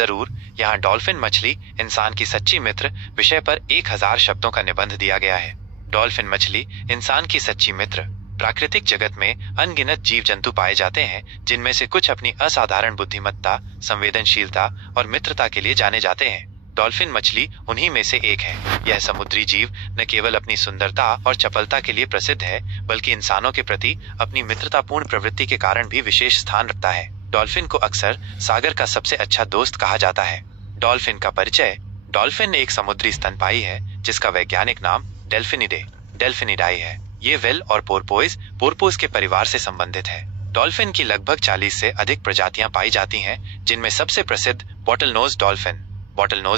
जरूर, यहाँ डॉल्फिन मछली इंसान की सच्ची मित्र विषय पर 1000 शब्दों का निबंध दिया गया है। डॉल्फिन मछली इंसान की सच्ची मित्र। प्राकृतिक जगत में अनगिनत जीव जंतु पाए जाते हैं, जिनमें से कुछ अपनी असाधारण बुद्धिमत्ता, संवेदनशीलता और मित्रता के लिए जाने जाते हैं। डॉल्फिन मछली उन्हीं में से एक है। यह समुद्री जीव न केवल अपनी सुंदरता और चपलता के लिए प्रसिद्ध है, बल्कि इंसानों के प्रति अपनी मित्रतापूर्ण प्रवृत्ति के कारण भी विशेष स्थान रखता है। डॉल्फिन को अक्सर सागर का सबसे अच्छा दोस्त कहा जाता है। डॉल्फिन का परिचय। डॉल्फिन एक समुद्री स्तनपायी है, जिसका वैज्ञानिक नाम डेल्फिनिडाई है। ये वेल और पोरपोज के परिवार से संबंधित है। डॉल्फिन की लगभग 40 से अधिक प्रजातियां पाई जाती हैं, जिनमें सबसे प्रसिद्ध बॉटलनोज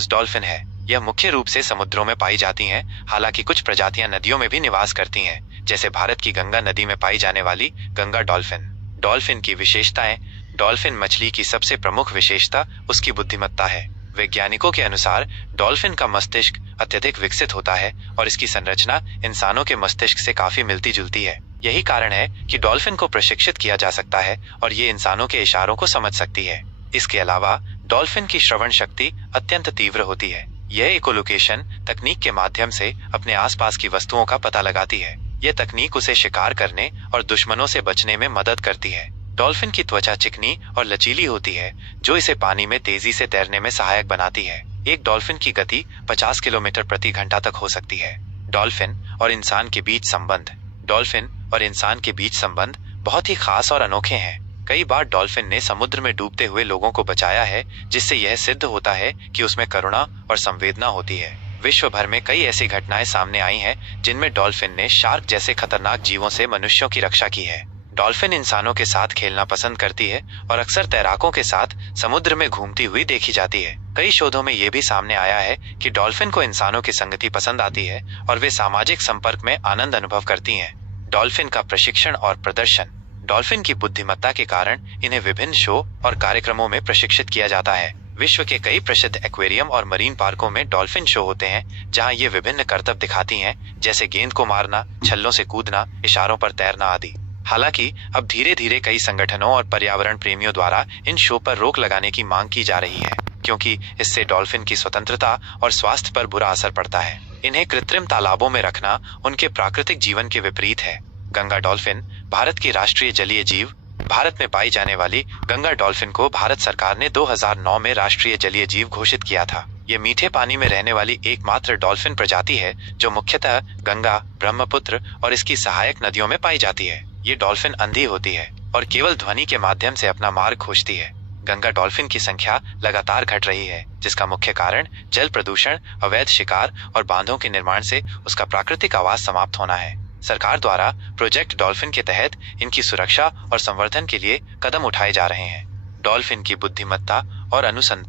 डॉल्फिन है। यह मुख्य रूप से समुद्रों में पाई जाती हैं, हालांकि कुछ प्रजातियां नदियों में भी निवास करती हैं, जैसे भारत की गंगा नदी में पाई जाने वाली गंगा डॉल्फिन। डॉल्फिन की विशेषताएं। डॉल्फिन मछली की सबसे प्रमुख विशेषता उसकी बुद्धिमत्ता है। वैज्ञानिकों के अनुसार डॉल्फिन का मस्तिष्क अत्यधिक विकसित होता है और इसकी संरचना इंसानों के मस्तिष्क से काफी मिलती जुलती है। यही कारण है कि डॉल्फिन को प्रशिक्षित किया जा सकता है और ये इंसानों के इशारों को समझ सकती है। इसके अलावा डॉल्फिन की श्रवण शक्ति अत्यंत तीव्र होती है। यह इकोलोकेशन तकनीक के माध्यम से अपने आसपास की वस्तुओं का पता लगाती है। यह तकनीक उसे शिकार करने और दुश्मनों से बचने में मदद करती है। डॉल्फिन की त्वचा चिकनी और लचीली होती है, जो इसे पानी में तेजी से तैरने में सहायक बनाती है। एक डॉल्फिन की गति 50 किलोमीटर प्रति घंटा तक हो सकती है। डॉल्फिन और इंसान के बीच संबंध। डॉल्फिन और इंसान के बीच संबंध बहुत ही खास और अनोखे हैं। कई बार डॉल्फिन ने समुद्र में डूबते हुए लोगों को बचाया है, जिससे यह सिद्ध होता है कि उसमें करुणा और संवेदना होती है। विश्व भर में कई ऐसी घटनाएं सामने आई हैं, जिनमें डॉल्फिन ने शार्क जैसे खतरनाक जीवों से मनुष्यों की रक्षा की है। डॉल्फिन इंसानों के साथ खेलना पसंद करती है और अक्सर तैराकों के साथ समुद्र में घूमती हुई देखी जाती है। कई शोधों में यह भी सामने आया है कि डॉल्फिन को इंसानों की संगति पसंद आती है और वे सामाजिक संपर्क में आनंद अनुभव करती हैं। डॉल्फिन का प्रशिक्षण और प्रदर्शन। डॉल्फिन की बुद्धिमत्ता के कारण इन्हें विभिन्न शो और कार्यक्रमों में प्रशिक्षित किया जाता है। विश्व के कई प्रसिद्ध एक्वेरियम और मरीन पार्कों में डॉल्फिन शो होते हैं, जहां ये विभिन्न करतब दिखाती हैं, जैसे गेंद को मारना, छल्लों से कूदना, इशारों पर तैरना आदि। हालांकि अब धीरे धीरे कई संगठनों और पर्यावरण प्रेमियों द्वारा इन शो पर रोक लगाने की मांग की जा रही है, क्योंकि इससे डॉल्फिन की स्वतंत्रता और स्वास्थ्य पर बुरा असर पड़ता है। इन्हें कृत्रिम तालाबों में रखना उनके प्राकृतिक जीवन के विपरीत है। गंगा डॉल्फिन भारत की राष्ट्रीय जलीय जीव। भारत में पाई जाने वाली गंगा डॉल्फिन को भारत सरकार ने 2009 में राष्ट्रीय जलीय जीव घोषित किया था। ये मीठे पानी में रहने वाली एकमात्र डॉल्फिन प्रजाति है, जो मुख्यतः गंगा, ब्रह्मपुत्र और इसकी सहायक नदियों में पाई जाती है। ये डॉल्फिन अंधी होती है और केवल ध्वनि के माध्यम से अपना मार्ग खोजती है। गंगा डॉल्फिन की संख्या लगातार घट रही है, जिसका मुख्य कारण जल प्रदूषण, अवैध शिकार और बांधों के निर्माण से उसका प्राकृतिक आवास समाप्त होना है। सरकार द्वारा प्रोजेक्ट डॉल्फिन के तहत इनकी सुरक्षा और संवर्धन के लिए कदम उठाए जा रहे हैं। डॉल्फिन की बुद्धिमत्ता और अनुसंधान।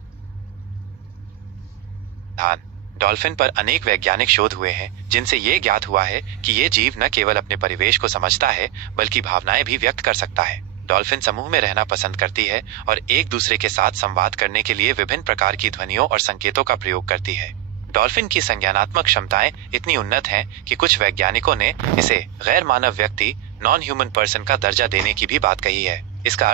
डॉल्फिन पर अनेक वैज्ञानिक शोध हुए हैं, जिनसे ये ज्ञात हुआ है कि ये जीव न केवल अपने परिवेश को समझता है, बल्कि भावनाएं भी व्यक्त कर सकता है। डॉल्फिन समूह में रहना पसंद करती है और एक दूसरे के साथ संवाद करने के लिए विभिन्न प्रकार की ध्वनियों और संकेतों का प्रयोग करती है। डॉल्फिन की संज्ञानात्मक क्षमताएं इतनी उन्नत हैं कि कुछ वैज्ञानिकों ने इसे गैर मानव व्यक्ति, नॉन ह्यूमन पर्सन का दर्जा देने की भी बात कही है। इसका